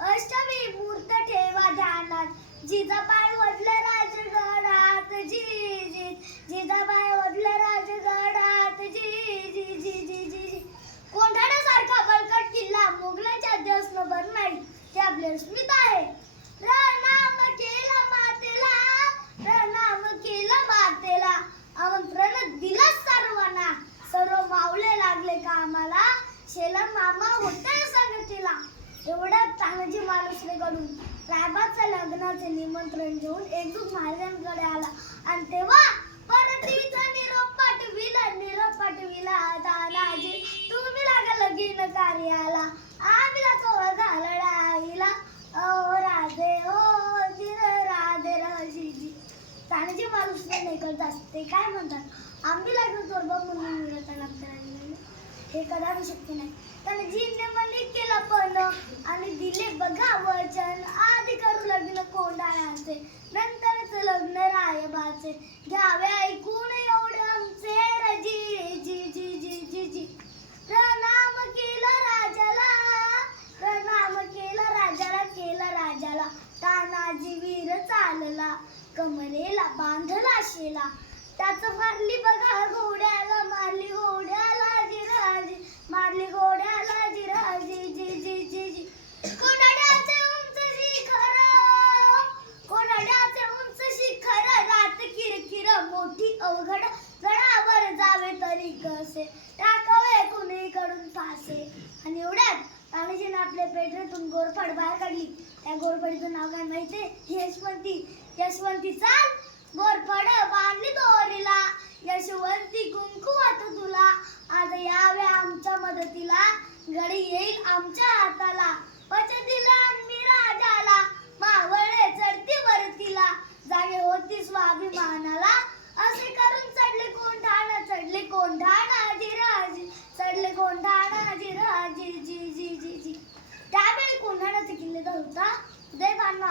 अष्टमी मूर्त ठेवा ध्यानात. जिजाबाई वडलं राजगडात. जी जी जिजाबाई वडलं राजगडात. जी जी जी जी जी जी. कोंढाण्यासारखा बळकट किल्ला मुघलांच्या अध्यासन नाही. ते आपले स्मित आहे. प्रणाम केलं मातेला. प्रणाम केलं मातेला. आमंत्रण दिलं सर्वांना. सर्व मावळे लागले कामाला. शेला मामा होते संगतीला. एवढ्या तानाजी मालुसरेकडून रायबाचं लग्नाचे निमंत्रण घेऊन एकजूट महाराजांकडे आला. आणि तेव्हा परतीचा निरोप पाठविला निरोप पाठविला तानाजी तुम्ही लागा लगीन कार्याला. आम्हीला कवळ झाला आईला. ओ राधे ओ जिर राधे राजीजी. तानाजी माणूस नाही करत असते. काय म्हणतात? आम्ही लागलो चोरबा म्हणून मिळत लागतात हे कदापि शक्य नाही. त्याने जीने मने केलं पण आणि दिले बघा वचन आधी करू लग्न कोंडाळ्याचे. नंतरच लग्न रायबाचे. घ्यावे ऐकून एवढे आमचे. रजी जी जी जी जी जी. प्रणाम केला राजाला. प्रणाम केला राजाला केलं राजाला. तानाजी वीर चालला. कमरेला बांधला शेला. त्याचं मारली बघा घोड्याला मारली आपल्या बेडरूमतून गोरफड बाहेर काढली. त्या गोरफडीचं नाव काय माहितीये? यशवंती. यशवंती चाल. गोरफड बांधली दोरीला यशवंती कुंकू कुंकुवात तुला. आज यावे आमच्या मदतीला. घडी येईल आमच्या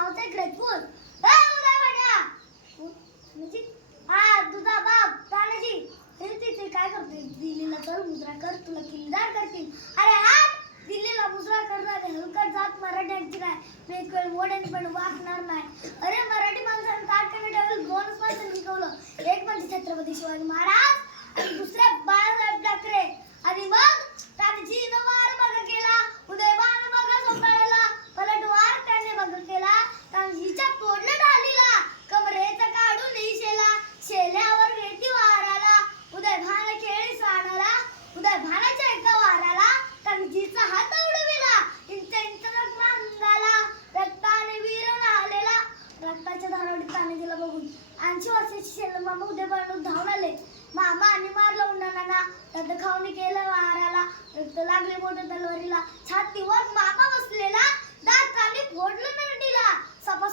नावाचा एक रजपूत ए उदयभान्या म्हणजे हा तुझा बाप तानाजी. हे तिथे काय करते दिल्लीला कर मुद्रा कर तुला किल्लेदार करतील. अरे हा दिल्लीला मुद्रा करणार हलकट जात मराठ्यांची काय? वेगवेगळे एक मोठ्याने पण वागणार नाही. अरे मराठी माणसाने ताट ठेवलं दोनच माणसं शिकवलं एक म्हणजे छत्रपती शिवाजी महाराज! पाणी तानाजीला बघून. ऐंशी वर्षाची शेल मामा उद्या भानू धावून आले. मामा आणि मारलं उन्हाळ्याला. रक्त खाऊन केलं वाराला लागले मोठ्या तलवारीला. छातीवर मामा बसलेला. दाताने फोडलं नरडीला सप